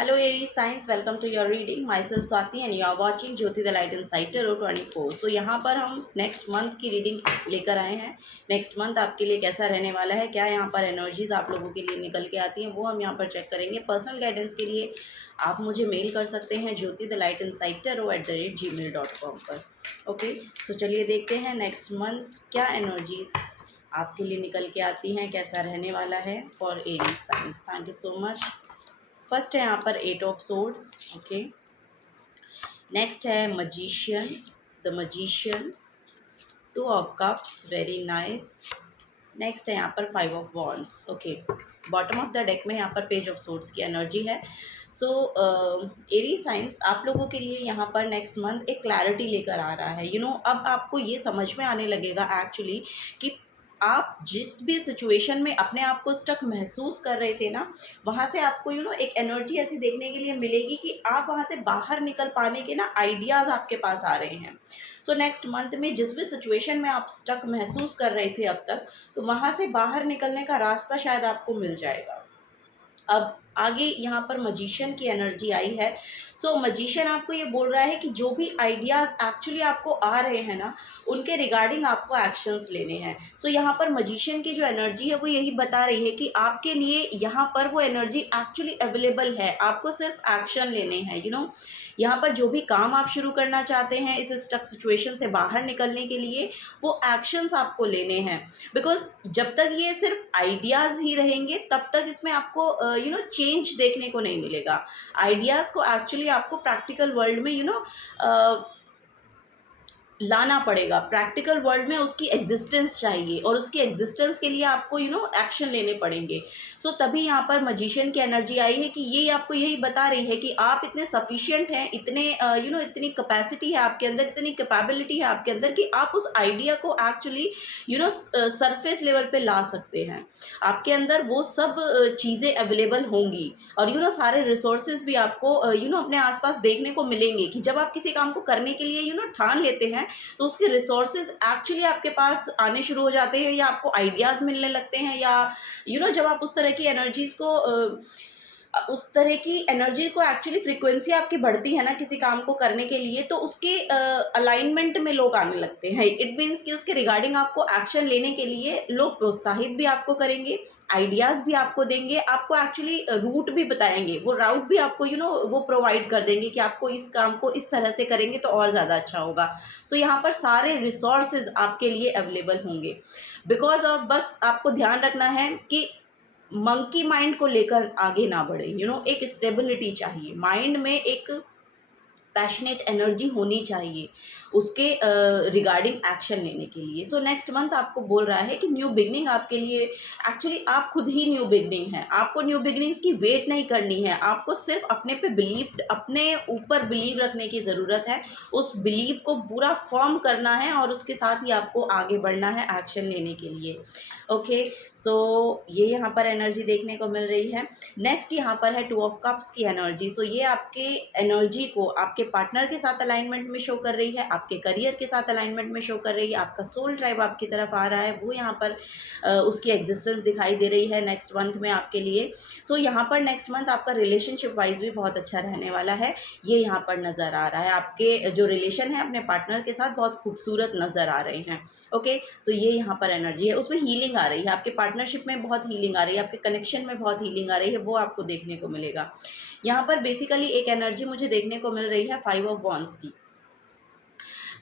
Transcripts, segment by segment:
Hello Aries signs, welcome to your reading. Myself Swati and you are watching Jyoti the Light Inside Tarot 24. So यहाँ पर हम next month की reading लेकर आए हैं. Next month आपके लिए कैसा रहने वाला है, क्या यहाँ पर एनर्जीज आप लोगों के लिए निकल के आती हैं, वो हम यहाँ पर चेक करेंगे. पर्सनल गाइडेंस के लिए आप मुझे मेल कर सकते हैं jyoti_the_light_inside_tarot@gmail.com पर. ओके, सो चलिए देखते हैं नेक्स्ट मंथ क्या एनर्जीज आपके लिए निकल के आती हैं, कैसा रहने वाला है for Aries science. Thank you so much. First है यहाँ पर 8 ऑफ सोर्ड्स. ओके, नेक्स्ट है magician, the magician, 2 of cups, very nice. Next है यहाँ पर 5 of wands. Okay, bottom of the deck में यहाँ पर पेज ऑफ सोर्ड्स की एनर्जी है. सो एरी साइंस आप लोगों के लिए यहाँ पर नेक्स्ट मंथ एक क्लैरिटी लेकर आ रहा है. अब आपको ये समझ में आने लगेगा एक्चुअली कि आप जिस भी सिचुएशन में अपने आप को स्टक महसूस कर रहे थे ना, वहाँ से आपको एक एनर्जी ऐसी देखने के लिए मिलेगी कि आप वहाँ से बाहर निकल पाने के ना आइडियाज़ आपके पास आ रहे हैं. सो नेक्स्ट मंथ में जिस भी सिचुएशन में आप स्टक महसूस कर रहे थे अब तक, तो वहाँ से बाहर निकलने का रास्ता शायद आपको मिल जाएगा. अब आगे यहाँ पर मजिशियन की एनर्जी आई है. सो मजिशियन आपको ये बोल रहा है कि जो भी आइडियाज़ एक्चुअली आपको आ रहे हैं ना, उनके रिगार्डिंग आपको एक्शंस लेने हैं. सो यहाँ पर मजिशियन की जो एनर्जी है वो यही बता रही है कि आपके लिए यहाँ पर वो एनर्जी एक्चुअली अवेलेबल है. आपको सिर्फ एक्शन लेने हैं. यहाँ पर जो भी काम आप शुरू करना चाहते हैं इस स्टक सिचुएशन से बाहर निकलने के लिए, वो एक्शंस आपको लेने हैं. बिकॉज जब तक ये सिर्फ आइडियाज़ ही रहेंगे तब तक इसमें आपको चेंज देखने को नहीं मिलेगा. आइडियाज़ को एक्चुअली आपको प्रैक्टिकल वर्ल्ड में लाना पड़ेगा. प्रैक्टिकल वर्ल्ड में उसकी एग्जिस्टेंस चाहिए और उसकी एग्जिस्टेंस के लिए आपको एक्शन लेने पड़ेंगे. सो तभी यहाँ पर मजिशियन की एनर्जी आई है कि ये आपको यही बता रही है कि आप इतने सफिशिएंट हैं, इतने इतनी कैपेसिटी है आपके अंदर, इतनी कैपेबिलिटी है आपके अंदर कि आप उस आइडिया को एक्चुअली सरफेस लेवल पे ला सकते हैं. आपके अंदर वो सब चीज़ें अवेलेबल होंगी और सारे रिसोर्सेज भी आपको अपने आसपास देखने को मिलेंगे कि जब आप किसी काम को करने के लिए ठान लेते हैं तो उसके रिसोर्सेज एक्चुअली आपके पास आने शुरू हो जाते हैं या आपको आइडियाज़ मिलने लगते हैं. या जब आप उस तरह की एनर्जीज़ को उस तरह की एनर्जी को एक्चुअली फ्रीक्वेंसी आपकी बढ़ती है ना किसी काम को करने के लिए, तो उसके अलाइनमेंट में लोग आने लगते हैं. इट मीन्स कि उसके रिगार्डिंग आपको एक्शन लेने के लिए लोग प्रोत्साहित भी आपको करेंगे, आइडियाज़ भी आपको देंगे, आपको एक्चुअली रूट भी बताएंगे. वो राउट भी आपको वो प्रोवाइड कर देंगे कि आपको इस काम को इस तरह से करेंगे तो और ज़्यादा अच्छा होगा. सो यहाँ पर सारे रिसोर्सेज आपके लिए अवेलेबल होंगे. बिकॉज ऑफ बस आपको ध्यान रखना है कि मंकी माइंड को लेकर आगे ना बढ़े. एक स्टेबिलिटी चाहिए माइंड में, एक पैशनेट एनर्जी होनी चाहिए उसके रिगार्डिंग एक्शन लेने के लिए. सो नेक्स्ट मंथ आपको बोल रहा है कि न्यू बिगनिंग आपके लिए एक्चुअली आप खुद ही न्यू बिगनिंग है. आपको न्यू बिगनिंग्स की वेट नहीं करनी है. आपको सिर्फ अपने पे बिलीव, अपने ऊपर बिलीव रखने की ज़रूरत है. उस बिलीव को पूरा फॉर्म करना है और उसके साथ ही आपको आगे बढ़ना है एक्शन लेने के लिए. ओके, सो ये यहाँ पर एनर्जी देखने को मिल रही है. नेक्स्ट यहाँ पर है 2 ऑफ कप्स की एनर्जी. सो ये आपके एनर्जी को आपके पार्टनर के साथ अलाइनमेंट में शो कर रही है, आपके करियर के साथ अलाइनमेंट में शो कर रही है. आपका सोल ट्राइब आपकी तरफ आ रहा है, वो यहाँ पर उसकी एग्जिस्टेंस दिखाई दे रही है नेक्स्ट मंथ में आपके लिए. सो यहाँ पर नेक्स्ट मंथ आपका रिलेशनशिप वाइज भी बहुत अच्छा रहने वाला है. ये यहाँ पर नज़र आ रहा है. आपके जो रिलेशन है अपने पार्टनर के साथ बहुत खूबसूरत नज़र आ रहे हैं. ओके, सो ये यहाँ पर एनर्जी है. उसमें हीलिंग आ रही है, आपके पार्टनरशिप में बहुत हीलिंग आ रही है, आपके कनेक्शन में बहुत हीलिंग आ रही है, वो आपको देखने को मिलेगा. यहाँ पर बेसिकली एक एनर्जी मुझे देखने को मिल रही है 5 ऑफ वॉन्ड्स की.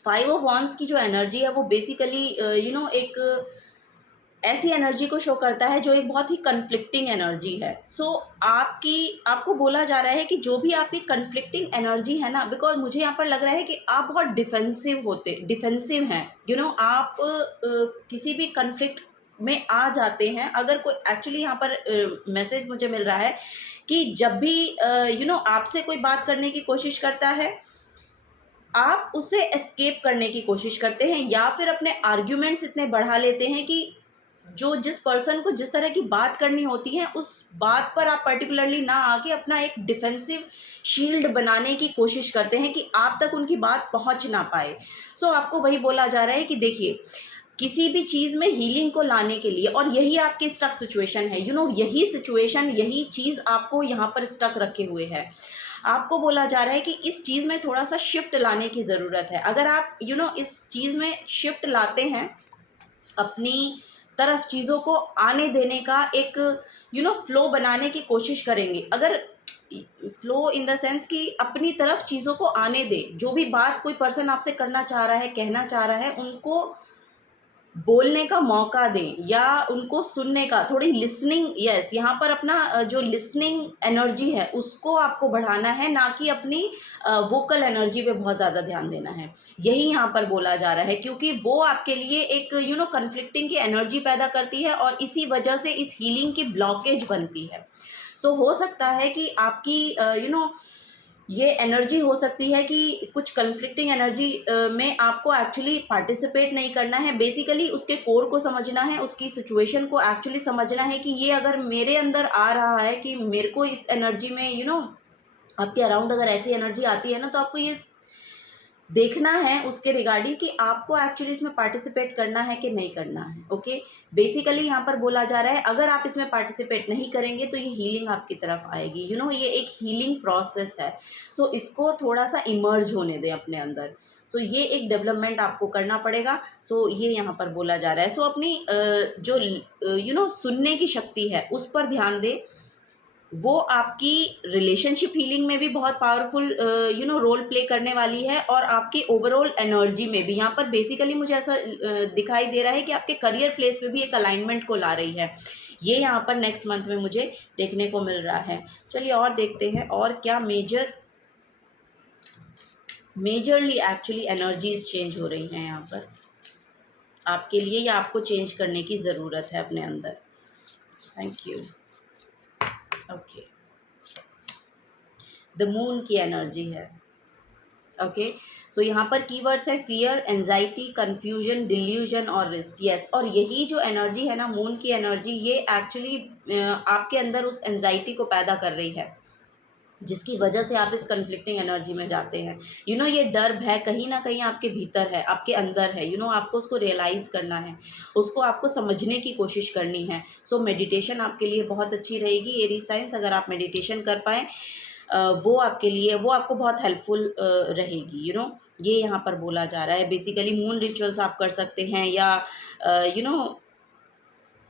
5 ऑफ वॉन्ड्स की जो एनर्जी है वो बेसिकली एक ऐसी एनर्जी को शो करता है जो एक बहुत ही कन्फ्लिक्टिंग एनर्जी है. सो आपको बोला जा रहा है कि जो भी आपकी कन्फ्लिक्टिंग एनर्जी है ना, बिकॉज मुझे यहाँ पर लग रहा है कि आप बहुत डिफेंसिव हैं. आप किसी भी कन्फ्लिक्ट में आ जाते हैं. अगर कोई एक्चुअली यहाँ पर मैसेज मुझे मिल रहा है कि जब भी आपसे कोई बात करने की कोशिश करता है, आप उसे एस्केप करने की कोशिश करते हैं या फिर अपने आर्ग्यूमेंट्स इतने बढ़ा लेते हैं कि जिस पर्सन को जिस तरह की बात करनी होती है उस बात पर आप पर्टिकुलरली ना आके अपना एक डिफेंसिव शील्ड बनाने की कोशिश करते हैं कि आप तक उनकी बात पहुंच ना पाए. सो आपको वही बोला जा रहा है कि देखिए, किसी भी चीज़ में हीलिंग को लाने के लिए, और यही आपकी स्टक सिचुएशन है, यही सिचुएशन, यही चीज़ आपको यहाँ पर स्टक रखे हुए है। आपको बोला जा रहा है कि इस चीज़ में थोड़ा सा शिफ्ट लाने की ज़रूरत है। अगर आप इस चीज़ में शिफ्ट लाते हैं, अपनी तरफ चीज़ों को आने देने का एक फ्लो बनाने की कोशिश करेंगे, अगर फ्लो इन द सेंस कि अपनी तरफ चीज़ों को आने दें, जो भी बात कोई पर्सन आपसे करना चाह रहा है, कहना चाह रहा है, उनको बोलने का मौका दें या उनको सुनने का, थोड़ी लिसनिंग, यस, यहाँ पर अपना जो लिसनिंग एनर्जी है उसको आपको बढ़ाना है, ना कि अपनी वोकल एनर्जी पे बहुत ज़्यादा ध्यान देना है। यही यहाँ पर बोला जा रहा है, क्योंकि वो आपके लिए एक कन्फ्लिक्टिंग की एनर्जी पैदा करती है और इसी वजह से इस हीलिंग की ब्लॉकेज बनती है। सो हो सकता है कि आपकी ये एनर्जी हो सकती है कि कुछ कन्फ्लिक्टिंग एनर्जी में आपको एक्चुअली पार्टिसिपेट नहीं करना है। बेसिकली उसके कोर को समझना है, उसकी सिचुएशन को एक्चुअली समझना है कि ये अगर मेरे अंदर आ रहा है कि मेरे को इस एनर्जी में आपके अराउंड अगर ऐसी एनर्जी आती है ना, तो आपको ये देखना है उसके रिगार्डिंग कि आपको एक्चुअली इसमें पार्टिसिपेट करना है कि नहीं करना है। ओके, बेसिकली यहाँ पर बोला जा रहा है अगर आप इसमें पार्टिसिपेट नहीं करेंगे तो ये हीलिंग आपकी तरफ आएगी। ये एक हीलिंग प्रोसेस है। सो इसको थोड़ा सा इमर्ज होने दें अपने अंदर। सो ये एक डेवलपमेंट आपको करना पड़ेगा। सो ये यहाँ पर बोला जा रहा है। सो अपनी जो सुनने की शक्ति है उस पर ध्यान दें। वो आपकी रिलेशनशिप हीलिंग में भी बहुत पावरफुल रोल प्ले करने वाली है, और आपकी ओवरऑल एनर्जी में भी। यहाँ पर बेसिकली मुझे ऐसा दिखाई दे रहा है कि आपके करियर प्लेस पे भी एक अलाइनमेंट को ला रही है। ये यहाँ पर नेक्स्ट मंथ में मुझे देखने को मिल रहा है। चलिए और देखते हैं और क्या मेजरली एक्चुअली एनर्जीज चेंज हो रही हैं यहाँ पर आपके लिए, या आपको चेंज करने की ज़रूरत है अपने अंदर। Thank you. Okay, the moon की एनर्जी है। ओके, सो यहाँ पर कीवर्ड्स है फियर, एंजाइटी, कंफ्यूजन, डिल्यूजन और रिस्क। यस, और यही जो एनर्जी है ना, मून की एनर्जी, ये एक्चुअली आपके अंदर उस एंजाइटी को पैदा कर रही है जिसकी वजह से आप इस कन्फ्लिक्टिंग एनर्जी में जाते हैं। ये डर भय कहीं ना कहीं आपके भीतर है, आपके अंदर है। आपको उसको रियलाइज़ करना है, उसको आपको समझने की कोशिश करनी है। सो मेडिटेशन आपके लिए बहुत अच्छी रहेगी एरीज साइंस। अगर आप मेडिटेशन कर पाएँ, वो आपके लिए, वो आपको बहुत हेल्पफुल रहेगी। ये यहाँ पर बोला जा रहा है। बेसिकली मून रिचुअल्स आप कर सकते हैं, या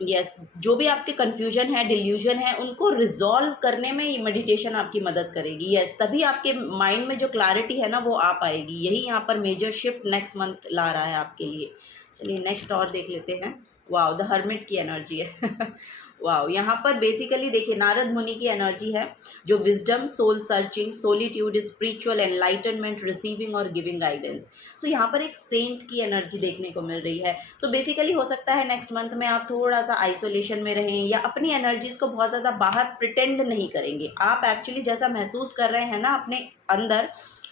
यस, जो भी आपके कन्फ्यूजन है, डिल्यूजन है, उनको रिजॉल्व करने में ये मेडिटेशन आपकी मदद करेगी। यस, तभी आपके माइंड में जो क्लैरिटी है ना वो आ पाएगी। यही यहाँ पर मेजर शिफ्ट नेक्स्ट मंथ ला रहा है आपके लिए। चलिए नेक्स्ट और देख लेते हैं। वाओ, द हर्मिट की एनर्जी है। वाओ, यहाँ पर बेसिकली देखिए नारद मुनि की एनर्जी है, जो wisdom, soul searching, solitude, spiritual enlightenment, receiving और गिविंग गाइडेंस। सो यहाँ पर एक सेंट की एनर्जी देखने को मिल रही है। सो बेसिकली हो सकता है नेक्स्ट मंथ में आप थोड़ा सा आइसोलेशन में रहें, या अपनी एनर्जीज को बहुत ज़्यादा बाहर प्रिटेंड नहीं करेंगे। आप एक्चुअली जैसा महसूस कर रहे हैं ना अपने अंदर,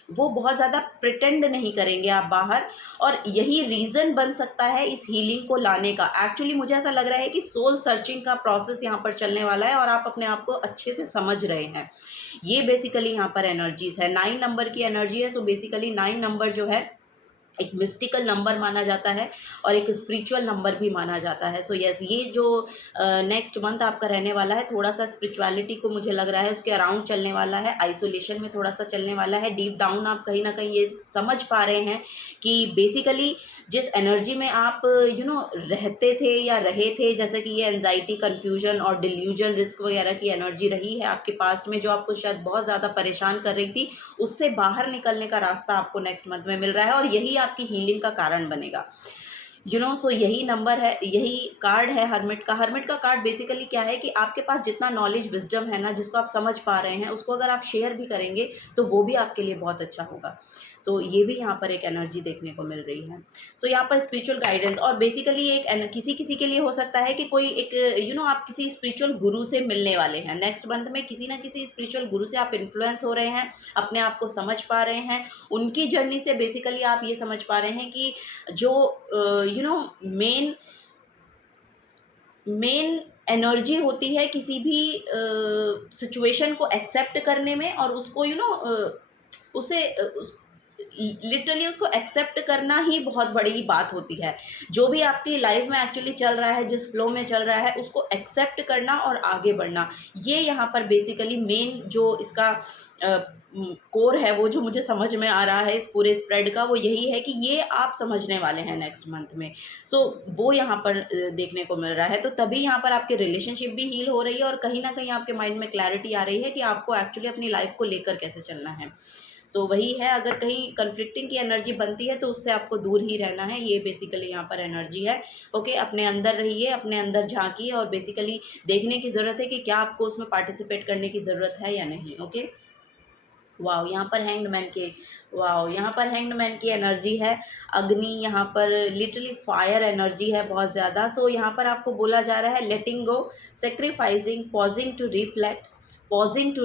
वो बहुत ज़्यादा प्रिटेंड नहीं करेंगे आप बाहर, और यही रीज़न बन सकता है इस हीलिंग को लाने का। एक्चुअली मुझे ऐसा लग रहा है कि सोल सर्चिंग का प्रोसेस यहाँ पर चलने वाला है और आप अपने आप को अच्छे से समझ रहे हैं। ये बेसिकली यहाँ पर एनर्जीज है। 9 नंबर की एनर्जी है। सो बेसिकली 9 नंबर जो है एक मिस्टिकल नंबर माना जाता है और एक स्पिरिचुअल नंबर भी माना जाता है। सो यस, ये जो नेक्स्ट मंथ आपका रहने वाला है, थोड़ा सा स्पिरिचुअलिटी को मुझे लग रहा है उसके अराउंड चलने वाला है, आइसोलेशन में थोड़ा सा चलने वाला है। डीप डाउन आप कहीं ना कहीं ये समझ पा रहे हैं कि बेसिकली जिस एनर्जी में आप रहते थे या रहे थे, जैसे कि ये एंजाइटी, कन्फ्यूजन और डिल्यूजन, रिस्क वगैरह की एनर्जी रही है आपके पास्ट में, जो आपको शायद बहुत ज़्यादा परेशान कर रही थी, उससे बाहर निकलने का रास्ता आपको नेक्स्ट मंथ में मिल रहा है, और यही आपकी हीलिंग का कारण बनेगा। सो यही नंबर है, यही कार्ड है हर्मिट का। हर्मिट का कार्ड बेसिकली क्या है कि आपके पास जितना नॉलेज, विजडम है ना, जिसको आप समझ पा रहे हैं, उसको अगर आप शेयर भी करेंगे तो वो भी आपके लिए बहुत अच्छा होगा। सो ये भी यहाँ पर एक एनर्जी देखने को मिल रही है। सो यहाँ पर स्पिरिचुअल गाइडेंस, और बेसिकली एक किसी किसी के लिए हो सकता है कि कोई एक आप किसी स्पिरिचुअल गुरु से मिलने वाले हैं नेक्स्ट मंथ में। किसी ना किसी स्पिरिचुअल गुरु से आप इन्फ्लुएंस हो रहे हैं, अपने आप को समझ पा रहे हैं, उनकी जर्नी से बेसिकली आप ये समझ पा रहे हैं कि जो मेन एनर्जी होती है किसी भी सिचुएशन को एक्सेप्ट करने में, और उसको उसे लिटरली उसको एक्सेप्ट करना ही बहुत बड़ी बात होती है। जो भी आपकी लाइफ में एक्चुअली चल रहा है, जिस फ्लो में चल रहा है, उसको एक्सेप्ट करना और आगे बढ़ना, ये यहाँ पर बेसिकली मेन जो इसका कोर है, वो जो मुझे समझ में आ रहा है इस पूरे स्प्रेड का, वो यही है कि ये आप समझने वाले हैं नेक्स्ट मंथ में। सो वो यहाँ पर देखने को मिल रहा है। तो तभी यहाँ पर आपके रिलेशनशिप भी हील हो रही है और कहीं ना कहीं आपके माइंड में क्लैरिटी आ रही है कि आपको एक्चुअली अपनी लाइफ को लेकर कैसे चलना है। सो वही है, अगर कहीं कन्फ्लिक्टिंग की एनर्जी बनती है तो उससे आपको दूर ही रहना है। ये बेसिकली यहाँ पर एनर्जी है। ओके, अपने अंदर रहिए, अपने अंदर झांकिए और बेसिकली देखने की ज़रूरत है कि क्या आपको उसमें पार्टिसिपेट करने की ज़रूरत है या नहीं। ओके, वाओ, यहाँ पर हैंग्ड मैन की एनर्जी है। अग्नि यहाँ पर लिटरली फायर एनर्जी है बहुत ज़्यादा। सो यहाँ पर आपको बोला जा रहा है लेटिंग गो, सेक्रीफाइसिंग, पॉजिंग टू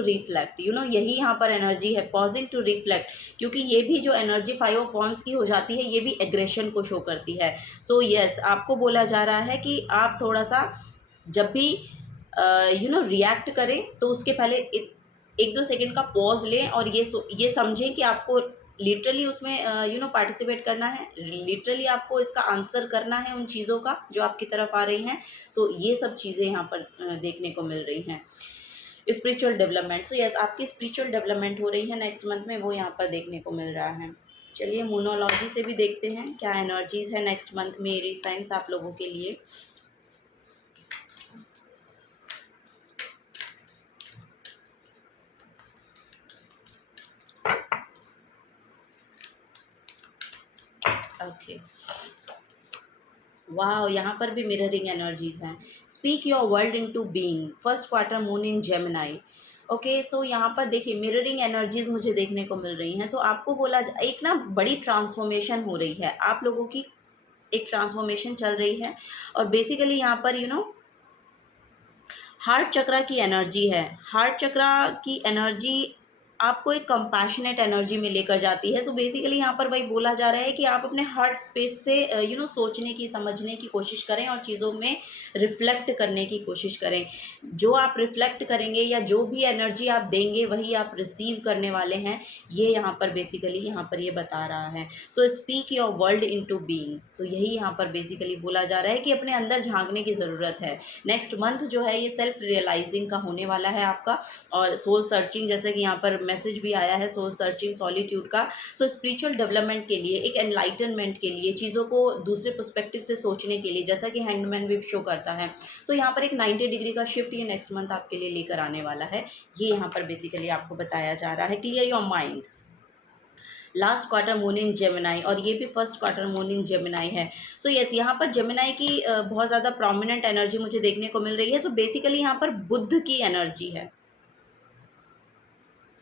रिफ्लेक्ट, यही यहाँ पर एनर्जी है, पॉजिंग टू रिफ्लेक्ट। क्योंकि ये भी जो एनर्जी 5 ऑफ वांड्स की हो जाती है, ये भी एग्रेशन को शो करती है। सो यस, आपको बोला जा रहा है कि आप थोड़ा सा जब भी रिएक्ट करें तो उसके पहले 1-2 सेकंड का पॉज लें और ये समझें कि आपको लिटरली उसमें पार्टिसिपेट करना है, लिटरली आपको इसका आंसर करना है उन चीज़ों का जो आपकी तरफ आ रही हैं। सो ये सब चीज़ें यहाँ पर देखने को मिल रही हैं। स्पिरिचुअल डेवलपमेंट, सो यस, आपकी स्पिरिचुअल डेवलपमेंट हो रही है नेक्स्ट मंथ में, वो यहाँ पर देखने को मिल रहा है। चलिए मूनोलॉजी से भी देखते हैं क्या एनर्जीज़ है नेक्स्ट मंथ में एरी साइंस आप लोगों के लिए। ओके, वाह, यहाँ पर भी मिररिंग एनर्जीज हैं। Speak your world into being, first quarter moon in Gemini. Okay, so यहाँ पर देखिए मिररिंग एनर्जीज मुझे देखने को मिल रही हैं। सो आपको एक ना बड़ी ट्रांसफॉर्मेशन हो रही है, आप लोगों की एक ट्रांसफॉर्मेशन चल रही है। और बेसिकली यहाँ पर हार्ट चक्रा की एनर्जी है। हार्ट चक्रा की एनर्जी आपको एक कंपैशनेट एनर्जी में लेकर जाती है। सो बेसिकली यहाँ पर वही बोला जा रहा है कि आप अपने हार्ट स्पेस से सोचने की, समझने की कोशिश करें और चीज़ों में रिफ्लेक्ट करने की कोशिश करें। जो आप रिफ्लेक्ट करेंगे या जो भी एनर्जी आप देंगे वही आप रिसीव करने वाले हैं। ये यहाँ पर बेसिकली यहाँ पर ये बता रहा है। So speak your world into being. So यही यहाँ पर बेसिकली बोला जा रहा है कि अपने अंदर झांकने की ज़रूरत है। नेक्स्ट मंथ जो है ये सेल्फ रियलाइजिंग का होने वाला है आपका, और सोल सर्चिंग, जैसे कि यहाँ पर मैसेज भी आया है सोल सर्चिंग सॉलिट्यूड का। सो स्पिरिचुअल डेवलपमेंट के लिए, एक एनलाइटनमेंट के लिए, चीज़ों को दूसरे पर्सपेक्टिव से सोचने के लिए, जैसा कि हैंगमैन भी शो करता है। सो यहाँ पर एक 90 डिग्री का शिफ्ट ये नेक्स्ट मंथ आपके लिए लेकर आने वाला है। ये यहाँ पर बेसिकली आपको बताया जा रहा है। Clear your mind, last quarter moon in Gemini, और ये भी first quarter moon in Gemini है। सो यस, यहाँ पर जेमिनाई की बहुत ज़्यादा प्रोमिनेंट एनर्जी मुझे देखने को मिल रही है। सो बेसिकली यहाँ पर बुद्ध की एनर्जी है।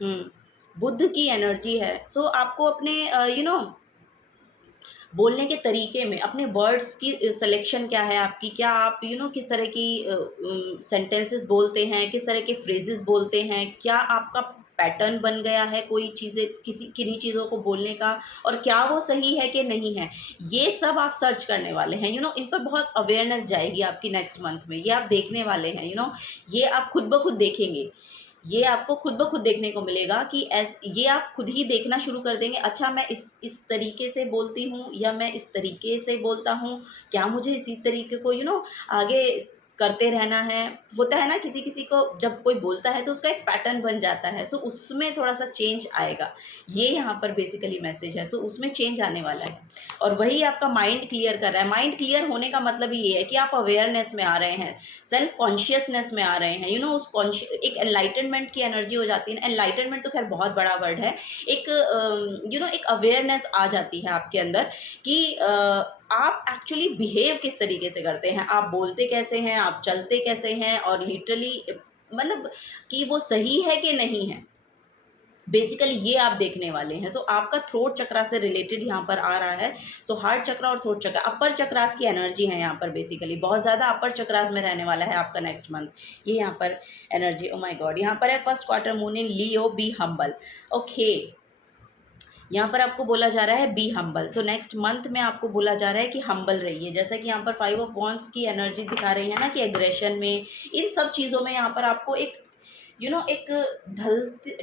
बुद्ध की एनर्जी है। सो आपको अपने बोलने के तरीके में, अपने वर्ड्स की सिलेक्शन क्या है आपकी, क्या आप किस तरह की सेंटेंसेस बोलते हैं, किस तरह के फ्रेजेस बोलते हैं, क्या आपका पैटर्न बन गया है कोई चीज़ें, किन्हीं चीज़ों को बोलने का, और क्या वो सही है कि नहीं है, ये सब आप सर्च करने वाले हैं। इन पर बहुत अवेयरनेस जाएगी आपकी नेक्स्ट मंथ में। ये आप देखने वाले हैं। ये आप खुद ब खुद देखेंगे। ये आपको खुद ब खुद देखने को मिलेगा कि ये आप खुद ही देखना शुरू कर देंगे। अच्छा, मैं इस तरीके से बोलती हूँ या मैं इस तरीके से बोलता हूँ, क्या मुझे इसी तरीके को आगे करते रहना है। होता है ना, किसी किसी को जब कोई बोलता है तो उसका एक पैटर्न बन जाता है। सो उसमें थोड़ा सा चेंज आएगा। ये यहाँ पर बेसिकली मैसेज है। सो उसमें चेंज आने वाला है और वही आपका माइंड क्लियर कर रहा है। माइंड क्लियर होने का मतलब ये है कि आप अवेयरनेस में आ रहे हैं, सेल्फ कॉन्शियसनेस में आ रहे हैं। उस एक एनलाइटनमेंट की एनर्जी हो जाती है। एनलाइटनमेंट तो खैर बहुत बड़ा वर्ड है। एक एक अवेयरनेस आ जाती है आपके अंदर कि आप एक्चुअली बिहेव किस तरीके से करते हैं, आप बोलते कैसे हैं, आप चलते कैसे हैं, और लिटरली मतलब कि वो सही है कि नहीं है। बेसिकली ये आप देखने वाले हैं। सो आपका थ्रोट चक्रा से रिलेटेड यहाँ पर आ रहा है। सो हार्ट चक्रा और थ्रोट चक्रा, अपर चक्रास की एनर्जी है यहाँ पर। बेसिकली बहुत ज़्यादा अपर चक्रास में रहने वाला है आपका नेक्स्ट मंथ। ये यहाँ पर एनर्जी, ओ माय गॉड, यहाँ पर है first quarter moon in Leo, be humble. Okay, यहाँ पर आपको बोला जा रहा है be humble. So next month में आपको बोला जा रहा है कि हम्बल रहिए। जैसा कि यहाँ पर 5 ऑफ वांड्स की एनर्जी दिखा रही है ना, कि एग्रेशन में, इन सब चीज़ों में यहाँ पर आपको एक एक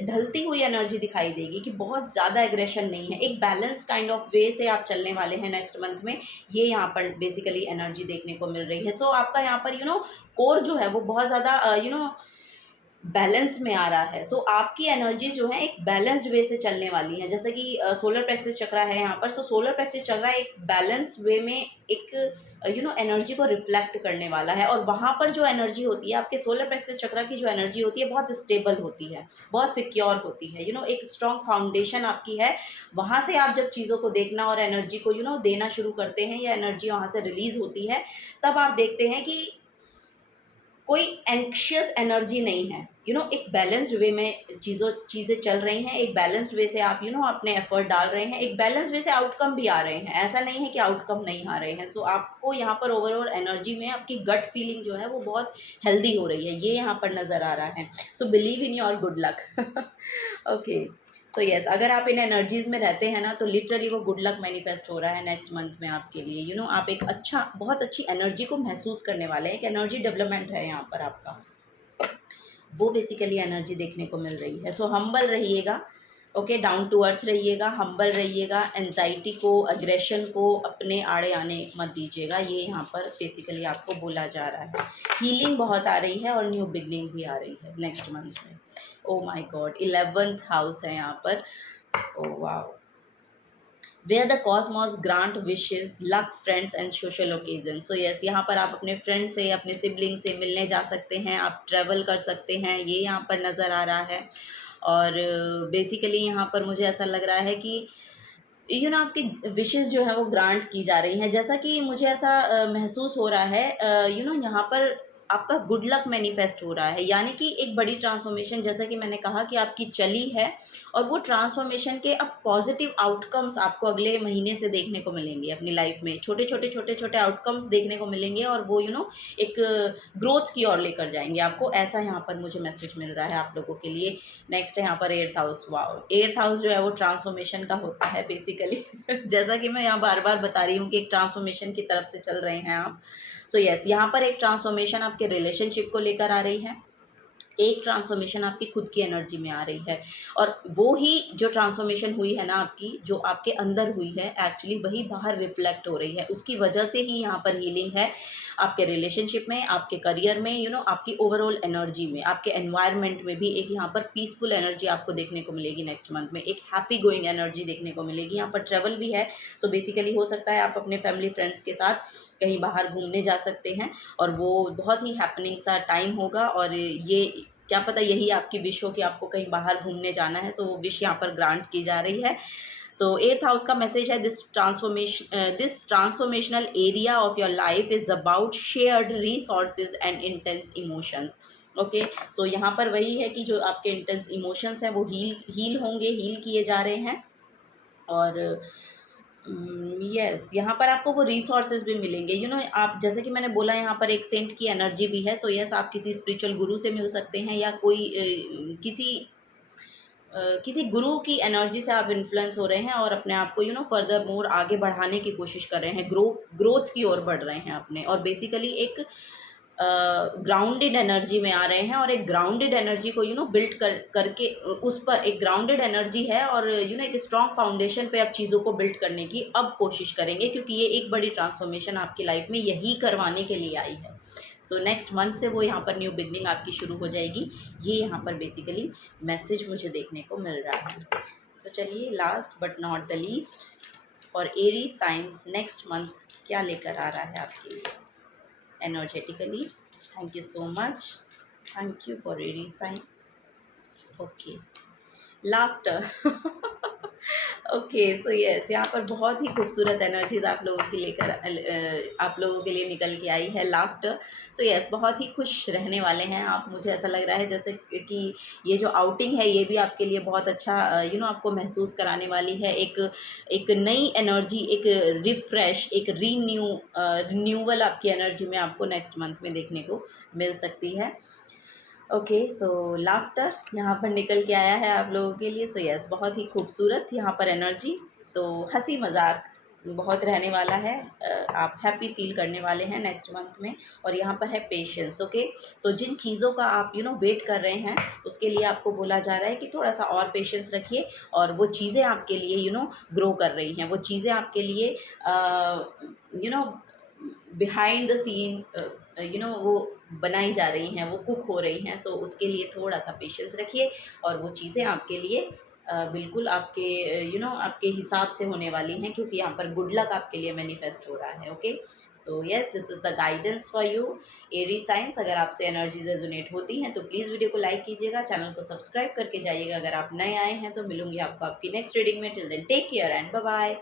ढलती हुई एनर्जी दिखाई देगी कि बहुत ज़्यादा एग्रेशन नहीं है, एक बैलेंस काइंड ऑफ वे से आप चलने वाले हैं नेक्स्ट मंथ में, ये यहाँ पर बेसिकली एनर्जी देखने को मिल रही है। सो आपका यहाँ पर कोर जो है वो बहुत ज़्यादा बैलेंस में आ रहा है। सो आपकी एनर्जी जो है एक बैलेंस्ड वे से चलने वाली है, जैसे कि सोलर प्लेक्सस चक्रा है यहाँ पर। सो सोलर प्लेक्सस चक्रा एक बैलेंस वे में एक एनर्जी को रिफ्लेक्ट करने वाला है, और वहाँ पर जो एनर्जी होती है आपके सोलर प्लेक्सस चक्रा की, जो एनर्जी होती है बहुत स्टेबल होती है, बहुत सिक्योर होती है, एक स्ट्रॉन्ग फाउंडेशन आपकी है। वहाँ से आप जब चीज़ों को देखना और एनर्जी को देना शुरू करते हैं, या एनर्जी वहाँ से रिलीज होती है, तब आप देखते हैं कि कोई एंक्शियस एनर्जी नहीं है। एक बैलेंस्ड वे में चीज़ें चल रही हैं, एक बैलेंस्ड वे से आप अपने एफर्ट डाल रहे हैं, एक बैलेंस्ड वे से आउटकम भी आ रहे हैं। ऐसा नहीं है कि आउटकम नहीं आ रहे हैं। सो आपको यहाँ पर ओवरऑल एनर्जी में आपकी गट फीलिंग जो है वो बहुत हेल्दी हो रही है, ये यहाँ पर नज़र आ रहा है। So believe in your good luck. Okay, so yes, अगर आप इन एनर्जीज़ में रहते हैं ना, तो लिटरली वो गुड लक मैनिफेस्ट हो रहा है नेक्स्ट मंथ में आपके लिए। आप एक बहुत अच्छी एनर्जी को महसूस करने वाले हैं, एक एनर्जी डेवलपमेंट है यहाँ पर आपका, वो बेसिकली एनर्जी देखने को मिल रही है। सो हम्बल रहिएगा, ओके, डाउन टू अर्थ रहिएगा, हम्बल रहिएगा, एंजाइटी को, अग्रेशन को अपने आड़े आने मत दीजिएगा, ये यहाँ पर बेसिकली आपको बोला जा रहा है। हीलिंग बहुत आ रही है और न्यू बिगनिंग भी आ रही है नेक्स्ट मंथ में। Oh my God, 11th house है यहाँ पर। Oh wow, where the cosmos grant wishes luck friends and social occasion. So yes, यहाँ पर आप अपने फ्रेंड से, अपने सिबलिंग से मिलने जा सकते हैं, आप ट्रैवल कर सकते हैं, ये यहाँ पर नज़र आ रहा है। और बेसिकली यहाँ पर मुझे ऐसा लग रहा है कि आपकी विशेस जो है वो ग्रांट की जा रही हैं, जैसा कि मुझे ऐसा महसूस हो रहा है। यहाँ पर आपका गुड लक मैनिफेस्ट हो रहा है, यानी कि एक बड़ी ट्रांसफॉर्मेशन, जैसा कि मैंने कहा कि आपकी चली है, और वो ट्रांसफॉर्मेशन के अब पॉजिटिव आउटकम्स आपको अगले महीने से देखने को मिलेंगे अपनी लाइफ में। छोटे छोटे आउटकम्स देखने को मिलेंगे, और वो एक ग्रोथ की ओर लेकर जाएंगे आपको, ऐसा यहाँ पर मुझे मैसेज मिल रहा है आप लोगों के लिए। नेक्स्ट है यहाँ पर 8th house. Wow, 8th house जो है वो ट्रांसफॉर्मेशन का होता है बेसिकली। जैसा कि मैं यहाँ बार बार बता रही हूँ कि एक ट्रांसफॉर्मेशन की तरफ से चल रहे हैं आप। सो यस, यहाँ पर एक ट्रांसफॉर्मेशन आपके रिलेशनशिप को लेकर आ रही है, एक ट्रांसफॉर्मेशन आपकी खुद की एनर्जी में आ रही है, और वो ही जो ट्रांसफॉर्मेशन हुई है ना आपकी, जो आपके अंदर हुई है, एक्चुअली वही बाहर रिफ्लेक्ट हो रही है। उसकी वजह से ही यहाँ पर हीलिंग है, आपके रिलेशनशिप में, आपके करियर में, आपकी ओवरऑल एनर्जी में, आपके एनवायरनमेंट में भी एक यहाँ पर पीसफुल एनर्जी आपको देखने को मिलेगी नेक्स्ट मंथ में, एक हैप्पी गोइंग एनर्जी देखने को मिलेगी। यहाँ पर ट्रैवल भी है। सो बेसिकली हो सकता है आप अपने फैमिली फ्रेंड्स के साथ कहीं बाहर घूमने जा सकते हैं, और वो बहुत ही हैपनिंग सा टाइम होगा, और ये क्या पता यही आपकी विश हो कि आपको कहीं बाहर घूमने जाना है। सो वो विश यहाँ पर ग्रांट की जा रही है। सो 8th हाउस का मैसेज है, this transformational area of your life is about shared resources and intense emotions. Okay, so यहाँ पर वही है कि जो आपके इंटेंस इमोशंस हैं वो हील होंगे, हील किए जा रहे हैं। और यस, यहाँ पर आपको वो रिसोर्सेज भी मिलेंगे। आप, जैसे कि मैंने बोला, यहाँ पर एक सेंट की एनर्जी भी है। सो यस, आप किसी स्पिरिचुअल गुरु से मिल सकते हैं, या कोई किसी गुरु की एनर्जी से आप इन्फ्लुएंस हो रहे हैं, और अपने आप को फर्दर मोर आगे बढ़ाने की कोशिश कर रहे हैं, ग्रोथ की ओर बढ़ रहे हैं अपने, और बेसिकली एक ग्राउंडेड एनर्जी में आ रहे हैं, और एक ग्राउंडेड एनर्जी को बिल्ड करके उस पर एक ग्राउंडेड एनर्जी है, और एक स्ट्रॉन्ग फाउंडेशन पे आप चीज़ों को बिल्ड करने की अब कोशिश करेंगे, क्योंकि ये एक बड़ी ट्रांसफॉर्मेशन आपकी लाइफ में यही करवाने के लिए आई है। सो नेक्स्ट मंथ से वो यहाँ पर न्यू बिगनिंग आपकी शुरू हो जाएगी, ये यहाँ पर बेसिकली मैसेज मुझे देखने को मिल रहा है। सो चलिए, last but not the least, for Aries science next month क्या लेकर आ रहा है आपके लिए energetically. Thank you so much. Thank you for Aries sign. Okay, laughter. Okay, so yes, यहाँ पर बहुत ही खूबसूरत एनर्जीज आप लोगों के आप लोगों के लिए निकल के आई है, लाफ्टर। सो यस, बहुत ही खुश रहने वाले हैं आप। मुझे ऐसा लग रहा है जैसे कि ये जो आउटिंग है ये भी आपके लिए बहुत अच्छा आपको महसूस कराने वाली है, एक नई एनर्जी, एक रिफ्रेश, एक रिन्यूअल आपकी एनर्जी में आपको नेक्स्ट मंथ में देखने को मिल सकती है। ओके, सो लाफ्टर यहाँ पर निकल के आया है आप लोगों के लिए। सो यस, बहुत ही खूबसूरत यहाँ पर एनर्जी। तो हंसी मजाक, बहुत रहने वाला है। आप हैप्पी फील करने वाले हैं नेक्स्ट मंथ में। और यहाँ पर है पेशेंस। ओके, सो जिन चीज़ों का आप वेट कर रहे हैं, उसके लिए आपको बोला जा रहा है कि थोड़ा सा और पेशेंस रखिए, और वो चीज़ें आपके लिए ग्रो कर रही हैं, वो चीज़ें आपके लिए you know behind the scene वो बनाई जा रही हैं, वो कुक हो रही हैं। सो उसके लिए थोड़ा सा पेशेंस रखिए, और वो चीज़ें आपके लिए बिल्कुल आपके आपके हिसाब से होने वाली हैं, क्योंकि यहाँ पर गुड लक आपके लिए मैनिफेस्ट हो रहा है। Okay, so yes, this is the guidance for you air signs. अगर आपसे एनर्जीज रेजोनेट होती हैं तो प्लीज़ वीडियो को लाइक कीजिएगा, चैनल को सब्सक्राइब करके जाइएगा अगर आप नए आए हैं। तो मिलूंगी आपको आपकी नेक्स्ट रीडिंग में। Till then take care and bye bye.